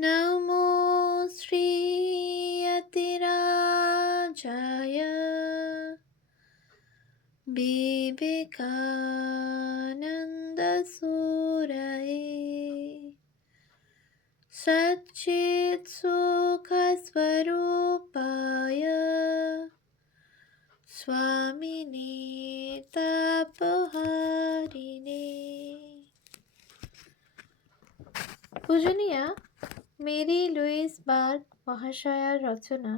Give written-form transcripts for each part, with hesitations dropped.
नमो श्रीयतिराजाय विवेकानन्दसूरये सच्चित्सुखस्वरूपाय स्वामिने तापहारिणे। পূজনীয়া Mary Luis বার্গ মহাশয়ার রচনা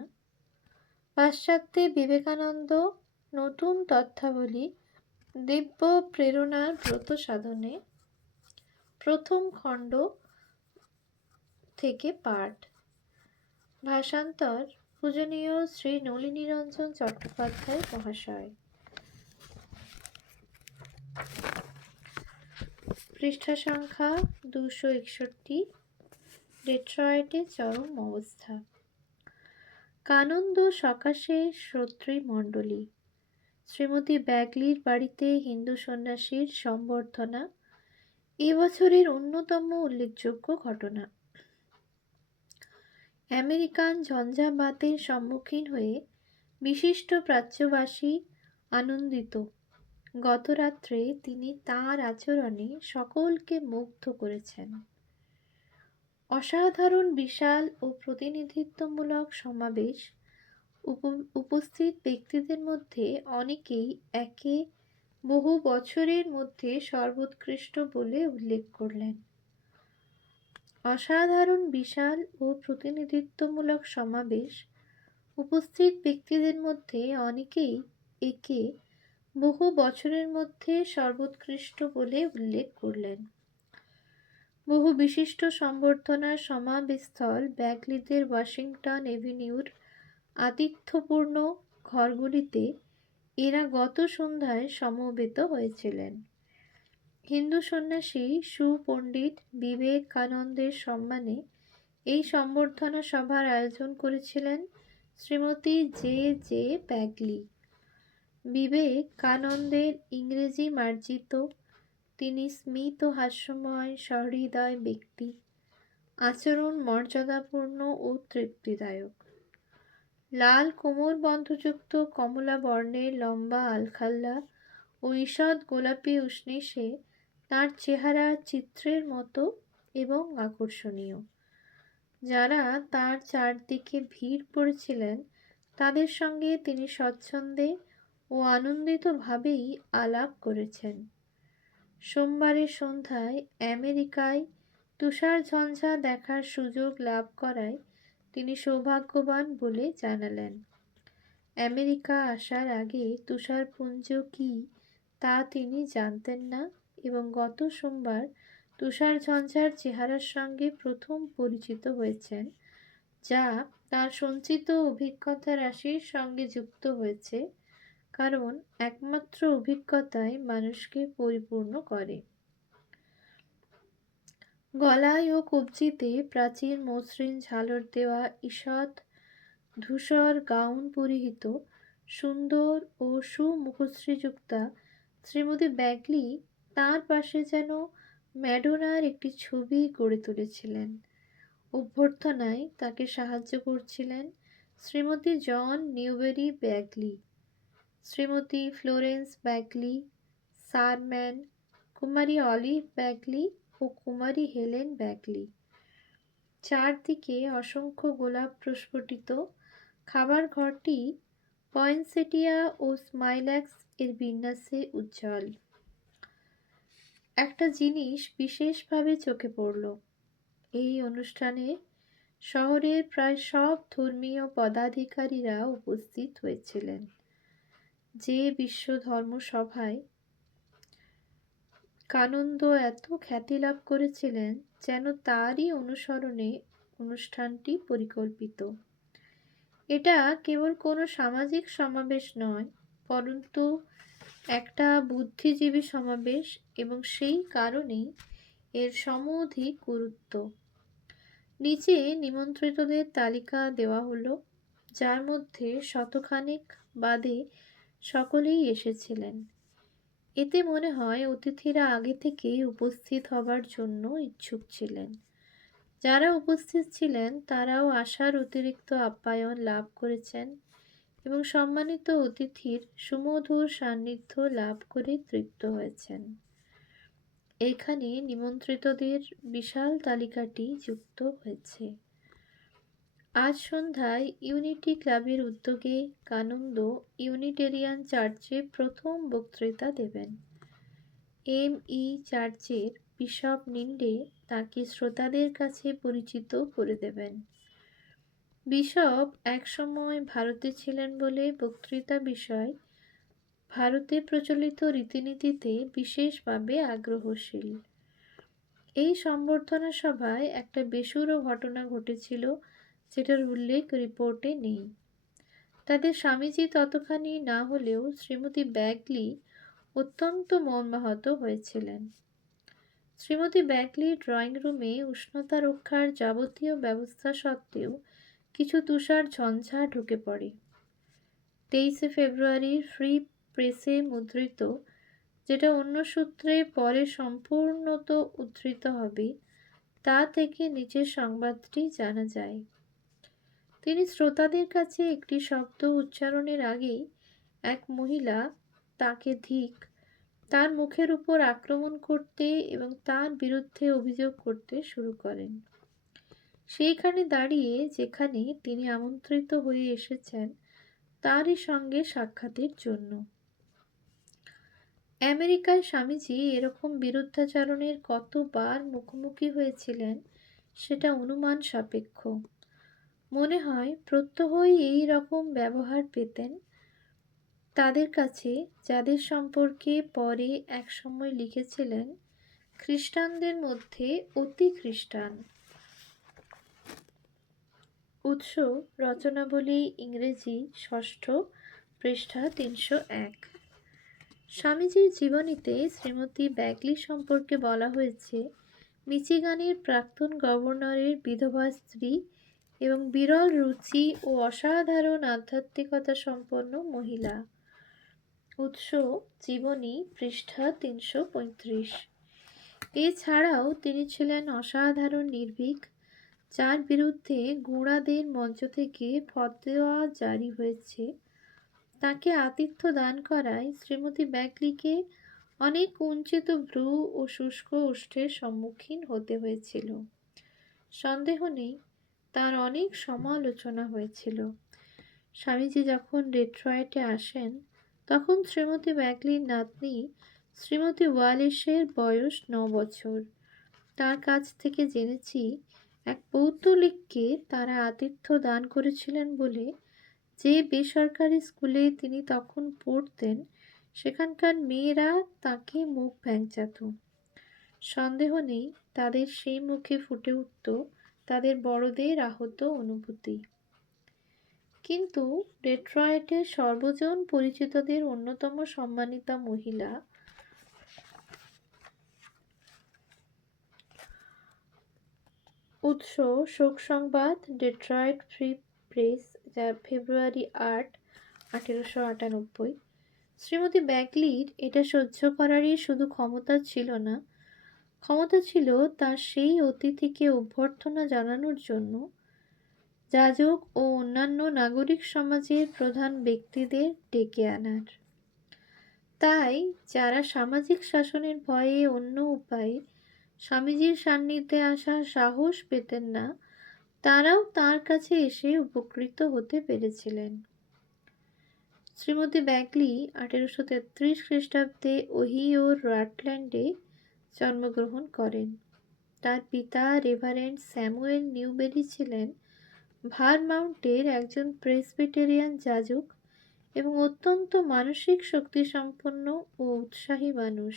পাশ্চাত্যে বিবেকানন্দ নতুন তথ্যাবলী দিব্য প্রেরণার ব্রত সাধনে প্রথম খণ্ড থেকে পাঠ। ভাষান্তর পূজনীয় শ্রী নলিনীরঞ্জন চট্টোপাধ্যায় মহাশয়। পৃষ্ঠা সংখ্যা 261। ডেট্রয়েটে চরম অবস্থা। কানন্দ সকাশে শ্রোতৃমণ্ডলী, শ্রীমতী ব্যাগলির বাড়িতে হিন্দু সন্ন্যাসীর সম্বর্ধনা এবছরের অন্যতম উল্লেখযোগ্য ঘটনা। আমেরিকান ঝঞ্ঝাবাতের সম্মুখীন হয়ে বিশিষ্ট প্রাচ্যবাসী আনন্দিত। গতরাত্রে তিনি তাঁর আচরণে সকলকে মুগ্ধ করেছেন। অসাধারণ বিশাল ও প্রতিনিধিত্বমূলক সমাবেশ। উপস্থিত ব্যক্তিদের মধ্যে অনেকেই একে বহু বছরের মধ্যে সর্বোৎকৃষ্ট বলে উল্লেখ করলেন। অসাধারণ বিশাল ও প্রতিনিধিত্বমূলক সমাবেশ। উপস্থিত ব্যক্তিদের মধ্যে অনেকেই একে বহু বছরের মধ্যে সর্বোৎকৃষ্ট বলে উল্লেখ করলেন। বহু বিশিষ্ট সম্বর্ধনার সমাবেশস্থল ব্যাগলিদের ওয়াশিংটন এভিনিউর আতিথ্যপূর্ণ ঘরগুলিতে এরা গত সন্ধ্যায় সমবেত হয়েছিলেন। হিন্দু সন্ন্যাসী সুপণ্ডিত বিবেকানন্দের সম্মানে এই সম্বর্ধনা সভার আয়োজন করেছিলেন শ্রীমতী জে জে ব্যাগলি। বিবেকানন্দের ইংরেজি মার্জিত, তিনি স্মিত হাস্যময় সহৃদয় ব্যক্তি, আচরণ মর্যাদাপূর্ণ ও তৃপ্তিদায়ক। লাল কোমরবন্ধযুক্ত কমলা বর্ণের লম্বা আলখাল্লা ও ঈষৎ গোলাপি উষ্ণীষে তাঁর চেহারা চিত্রের মতো এবং আকর্ষণীয়। যারা তাঁর চারদিকে ভিড় করেছিলেন তাদের সঙ্গে তিনি স্বচ্ছন্দে ও আনন্দিতভাবেই আলাপ করেছেন। সোমবারের সন্ধ্যায় আমেরিকায় তুষারঝঞ্ঝা দেখার সুযোগ লাভ করায় তিনি সৌভাগ্যবান বলে জানালেন। আমেরিকা আসার আগে তুষারপুঞ্জ কী তা তিনি জানতেন না এবং গত সোমবার তুষারঝঞ্ঝার চেহারার সঙ্গে প্রথম পরিচিত হয়েছেন, যা তার সঞ্চিত অভিজ্ঞতা রাশির সঙ্গে যুক্ত হয়েছে, কারণ একমাত্র অভিজ্ঞতাই মানুষকে পরিপূর্ণ করে। গলায় ও কবজিতে প্রাচীন মসৃণ ঝালর দেওয়া ঈষৎ ধূসর গাউন পরিহিত সুন্দর ও সুমুখশ্রীযুক্তা শ্রীমতী ব্যাগলি তাঁর পাশে যেন ম্যাডোনার একটি ছবি গড়ে তুলেছিলেন। অভ্যর্থনায় তাকে সাহায্য করছিলেন শ্রীমতী জন Newbury Bagley, Shrimati Florence Bagley, Sherman, কুমারী অলিভ ব্যাগলি ও কুমারী হেলেন ব্যাগলি। চারদিকে অসংখ্য গোলাপ প্রস্ফুটিত। খাবার ঘরটি পয়েন্সেটিয়া ও স্মাইল্যাক্স এর বিন্যাসে উজ্জ্বল। একটা জিনিস বিশেষভাবে চোখে পড়ল। এই অনুষ্ঠানে শহরের প্রায় সব ধর্মীয় পদাধিকারীরা উপস্থিত হয়েছিলেন। যে বিশ্ব ধর্ম সভায় কানন্দ এত খ্যাতি লাভ করেছিলেন, যেন তারই অনুসরণে অনুষ্ঠানটি পরিকল্পিত। এটা কেবল কোনো সামাজিক সমাবেশ নয়, পরন্তু একটা বুদ্ধিজীবী সমাবেশ, এবং সেই কারণেই এর সমধিক গুরুত্ব। নিচে নিমন্ত্রিতদের তালিকা দেওয়া হলো, যার মধ্যে শতখানেক বাদে সকলেই এসেছিলেন। এতে মনে হয় অতিথিরা আগে থেকেই উপস্থিত হবার জন্য ইচ্ছুক ছিলেন। যারা উপস্থিত ছিলেন তারাও আশার অতিরিক্ত আপ্যায়ন লাভ করেছেন এবং সম্মানিত অতিথির সুমধুর সান্নিধ্য লাভ করে তৃপ্ত হয়েছেন। এখানে নিমন্ত্রিতদের বিশাল তালিকাটি যুক্ত হয়েছে। আজ সন্ধ্যায় ইউনিটি ক্লাবের উদ্যোগে কানন্দ ইউনিটেরিয়ান চার্চে প্রথম বক্তৃতা দেবেন। এম.ই. চার্চের বিশপ নিন্ডে তাকে শ্রোতাদের কাছে পরিচিত করে দেবেন। বিশপ একসময় ভারতে ছিলেন বলে বক্তৃতা বিষয় ভারতে প্রচলিত রীতিনীতিতে বিশেষভাবে আগ্রহশীল। এই সম্বর্ধনা সভায় একটা বেসুরো ঘটনা ঘটেছিল, যেটার উল্লেখ রিপোর্টে নেই। তাদের স্বামীজি ততখানি না হলেও শ্রীমতী ব্যাগলি অত্যন্ত মর্মাহত হয়েছিলেন। শ্রীমতী ব্যাগলি ড্রয়িং রুমে উষ্ণতা রক্ষার যাবতীয় ব্যবস্থা সত্ত্বেও কিছু তুষার ঝঞ্ঝা ঢুকে পড়ে। 23শে ফেব্রুয়ারির ফ্রি প্রেসে মুদ্রিত, যেটা অন্য সূত্রে পরে সম্পূর্ণত উদ্ধৃত হবে, তা থেকে নিচের সংবাদটি জানা যায়। তিনি শ্রোতাদের কাছে একটি শব্দ উচ্চারণের আগেই এক মহিলা তাকে তার মুখের উপর আক্রমণ করতে এবং তার বিরুদ্ধে অভিযোগ করতে শুরু করেন। সেইখানে দাঁড়িয়ে, যেখানে তিনি আমন্ত্রিত হয়ে এসেছেন তারই সঙ্গে সাক্ষাতের জন্য। আমেরিকায় স্বামীজি এরকম বিরুদ্ধাচরণের কতবার মুখোমুখি হয়েছিলেন সেটা অনুমান সাপেক্ষ। মনে হয় প্রত্যহই এই রকম ব্যবহার পেতেন তাদের কাছে, যাদের সম্পর্কে পরে একসময় লিখেছিলেন খ্রিস্টানদের মধ্যে অতি খ্রিস্টান। উৎস রচনাবলী, ইংরেজি, ষষ্ঠ, পৃষ্ঠা 301। স্বামীজির জীবনীতে শ্রীমতী ব্যাগলি সম্পর্কে বলা হয়েছে মিচিগানের প্রাক্তন গভর্নরের বিধবা স্ত্রী এবং বিরল রুচি ও অসাধারণ আধ্যাত্মিকতা সম্পন্ন মহিলা। উৎস জীবনী, পৃষ্ঠা 335। এছাড়াও তিনি ছিলেন অসাধারণ নির্ভীক, যার বিরুদ্ধে গুঁড়াদের মঞ্চ থেকে ফতোয়া জারি হয়েছে। তাকে আতিথ্য দান করায় শ্রীমতী ব্যাগলিকে অনেক কুঞ্চিত ভ্রু ও শুষ্ক ওষ্ঠের সম্মুখীন হতে হয়েছিল। সন্দেহ নেই তার অনেক সমালোচনা হয়েছিল। স্বামীজি যখন ডেট্রয়েটে আসেন তখন শ্রীমতী ব্যাগলির নাতনি শ্রীমতী ওয়ালেসের বয়স 9 বছর। তার কাছ থেকে জেনেছি এক পৌত্তলিককে তারা আতিথ্য দান করেছিলেন বলে যে বেসরকারি স্কুলে তিনি তখন পড়তেন সেখানকার মেয়েরা তাকে মুখ ভ্যাংচাত। সন্দেহ নেই তাদের সেই মুখে ফুটে উঠত তাদের বড়দের আহত অনুভূতি। কিন্তু ডেট্রয়েটের সর্বজন পরিচিতদের অন্যতম সম্মানিতা মহিলা উৎস শোক সংবাদ, ডেট্রয়েট ফ্রি প্রেস, যা ফেব্রুয়ারি 8, 1898। শ্রীমতী ব্যাগলির এটা সহ্য করারই শুধু ক্ষমতা ছিল না, ক্ষমতা ছিল তার সেই অতিথিকে অভ্যর্থনা জানানোর জন্য যাজক ও অন্যান্য নাগরিক সমাজের প্রধান ব্যক্তিদের ডেকে আনার। তাই যারা সামাজিক শাসনের ভয়ে অন্য উপায়ে স্বামীজির সান্নিধ্যে আসার সাহস পেতেন না, তারাও তার কাছে এসে উপকৃত হতে পেরেছিলেন। শ্রীমতী ব্যাগলি 1833 খ্রিস্টাব্দে ওহিওর রাটল্যান্ডে জন্মগ্রহণ করেন। তার পিতা রেভারেন্ড স্যামুয়েল নিউবেরি ছিলেন ভারমাউন্টের একজন প্রেসবিটেরিয়ান যাজক এবং অত্যন্ত মানসিক শক্তিসম্পন্ন ও উৎসাহী মানুষ,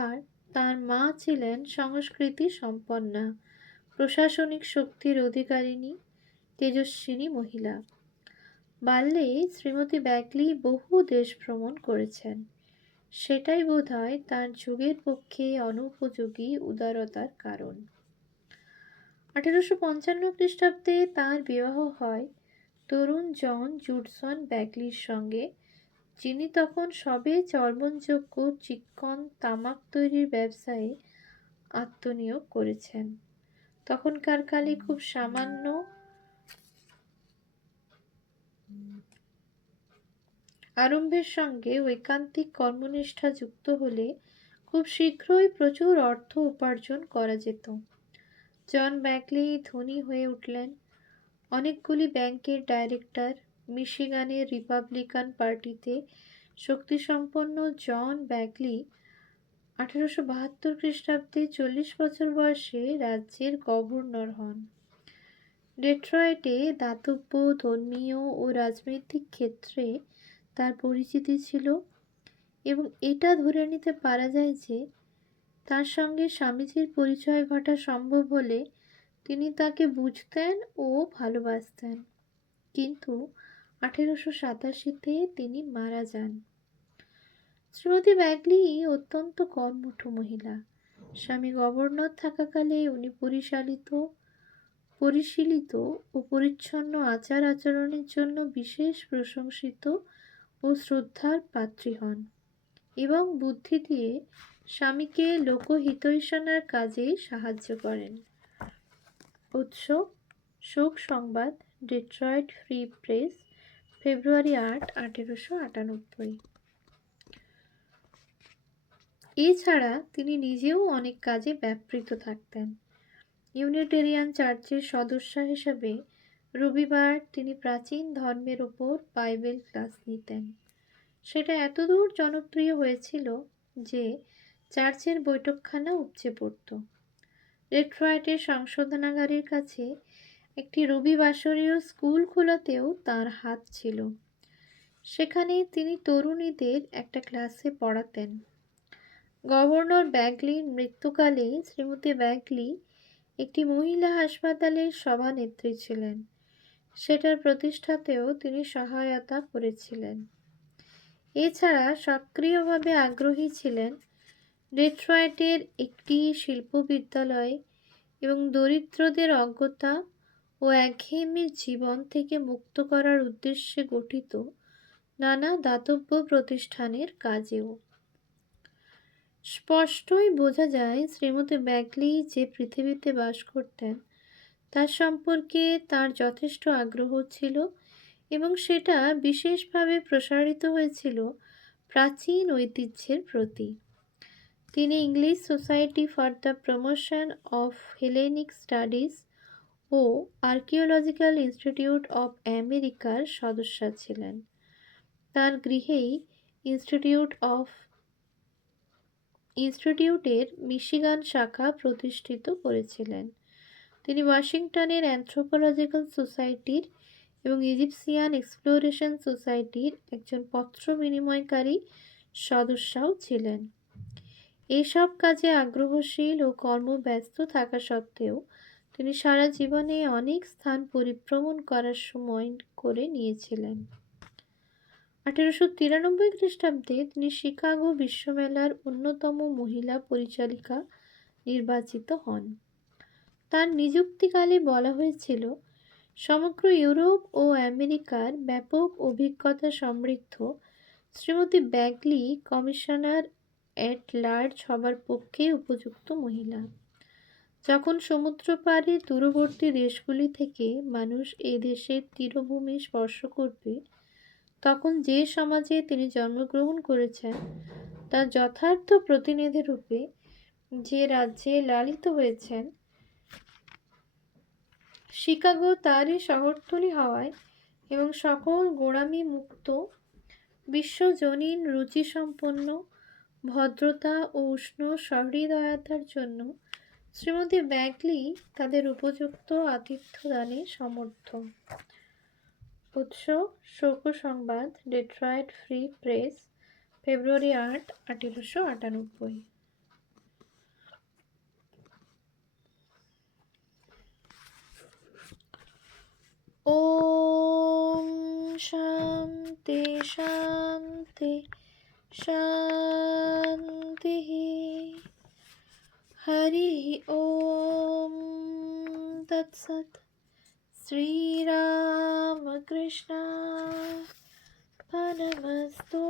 আর তার মা ছিলেন সংস্কৃতি সম্পন্না, প্রশাসনিক শক্তির অধিকারিণী, তেজস্বিনী মহিলা। বাল্যে শ্রীমতী ব্যাগলি বহু দেশ ভ্রমণ করেছেন। সেটাই বোধহয় তার যুগের পক্ষে অনুপযোগী উদারতার কারণ। 1855 খ্রিস্টাব্দে তাঁর বিবাহ হয় তরুণ জন জুডসন ব্যাগলির সঙ্গে, যিনি তখন সবে চর্বণযোগ্য চিক্কন তামাক তৈরির ব্যবসায়ে আত্মনিয়োগ করেছেন। তখনকার কালে খুব সামান্য আরম্ভের সঙ্গে ঐকান্তিক কর্মনিষ্ঠা যুক্ত হলে খুব শীঘ্রই প্রচুর অর্থ উপার্জন করা যেত। জন ব্যাকলি ধনী হয়ে উঠলেন। অনেকগুলি ব্যাংকের ডাইরেক্টর, মিশিগানের রিপাবলিকান পার্টিতে শক্তিসম্পন্ন জন ব্যাকলি 1872 খ্রিস্টাব্দে 40 বছর বয়সে রাজ্যের গভর্নর হন। ডেট্রয়েটে দাতব্য, ধর্মীয় ও রাজনৈতিক ক্ষেত্রে তার পরিচিতি ছিল এবং এটা ধরে নিতে পারা যায় যে তার সঙ্গে স্বামীজির পরিচয় ঘটা সম্ভব হলে তিনি তাকে বুঝতেন ও ভালোবাসতেন। কিন্তু 1887-তে তিনি মারা যান। শ্রীমতী ব্যাগলি অত্যন্ত কর্মঠ মহিলা। স্বামী গভর্নর থাকাকালে উনি পরিশীলিত ও পরিচ্ছন্ন আচার আচরণের জন্য বিশেষ প্রশংসিত ও শ্রদ্ধার পাত্রী হন এবং বুদ্ধি দিয়ে স্বামীকে লোকহিতৈষণার কাজে সাহায্য করেন। উৎস: শোক সংবাদ, ডেট্রয়েট ফ্রি প্রেস, ফেব্রুয়ারি 8, 1898। এছাড়া তিনি নিজেও অনেক কাজে ব্যাপৃত থাকতেন। ইউনিটেরিয়ান চার্চের সদস্য হিসাবে রবিবার তিনি প্রাচীন ধর্মের ওপর বাইবেল ক্লাস নিতেন। সেটা এতদূর জনপ্রিয় হয়েছিল যে চার্চের বৈঠকখানা উপচে পড়ত। ডেট্রয়েটের সংশোধনাগারের কাছে একটি রবিবাসরীয় স্কুল খোলাতেও তার হাত ছিল। সেখানে তিনি তরুণীদের একটা ক্লাসে পড়াতেন। গভর্নর ব্যাগলির মৃত্যুকালে শ্রীমতী ব্যাগলি একটি মহিলা হাসপাতালের সভানেত্রী ছিলেন। সেটার প্রতিষ্ঠাতেও তিনি সহায়তা করেছিলেন। এছাড়া সক্রিয়ভাবে আগ্রহী ছিলেন ডেট্রয়েটের একটি শিল্পবিদ্যালয় এবং দরিদ্রদের অজ্ঞতা ও একঘেয়েমি জীবন থেকে মুক্ত করার উদ্দেশ্যে গঠিত নানা দাতব্য প্রতিষ্ঠানের কাজেও। স্পষ্টই বোঝা যায় শ্রীমতী ব্যাগলি যে পৃথিবীতে বাস করতেন তার সম্পর্কে তার যথেষ্ট আগ্রহ ছিল এবং সেটা বিশেষভাবে প্রসারিত হয়েছিল প্রাচীন ঐতিহ্যের প্রতি। তিনি English society for the promotion of Hellenic studies ও আর্কিওলজিক্যাল ইনস্টিটিউট অফ আমেরিকার সদস্য ছিলেন। তার গৃহেই ইনস্টিটিউটের মিশিগান শাখা প্রতিষ্ঠিত করেছিলেন। তিনি ওয়াশিংটনের অ্যানথ্রোপোলজিক্যাল সোসাইটির এবং ইজিপসিয়ান এক্সপ্লোরেশন সোসাইটির একজন পত্র বিনিময়কারী সদস্যও ছিলেন। এইসব কাজে আগ্রহশীল ও কর্মব্যস্ত থাকা সত্ত্বেও তিনি সারা জীবনে অনেক স্থান পরিভ্রমণ করার সময় করে নিয়েছিলেন। 1893 খ্রিস্টাব্দে তিনি শিকাগো বিশ্বমেলার অন্যতম মহিলা পরিচালিকা নির্বাচিত হন। তার নিযুক্তিকালে বলা হয়েছিল, সমগ্র ইউরোপ ও আমেরিকার ব্যাপক অভিজ্ঞতা সমৃদ্ধ শ্রীমতী ব্যাগলি কমিশনার এট লার্জ হবার পক্ষে উপযুক্ত মহিলা। যখন সমুদ্র পাড়ে দূরবর্তী দেশগুলি থেকে মানুষ এ দেশের তীরভূমি স্পর্শ করবে, তখন যে সমাজে তিনি জন্মগ্রহণ করেছেন তার যথার্থ প্রতিনিধি রূপে যে রাজ্যে লালিত হয়েছেন, শিকাগো তারই শহরতলি হওয়ায় এবং সকল গোঁড়ামি মুক্ত, বিশ্বজনীন রুচিসম্পন্ন, ভদ্রতা ও উষ্ণ সহৃদয়তার জন্য শ্রীমতী ব্যাগলি তাদের উপযুক্ত আতিথ্য দানে সমর্থ। উৎস: শোক সংবাদ, ডেট্রয়েট ফ্রি প্রেস, ফেব্রুয়ারি 8, 1898। ওম শান্তি শান্তি শান্তি। হরি ওম তৎসৎ। শ্রীরামকৃষ্ণ পরমস্তু।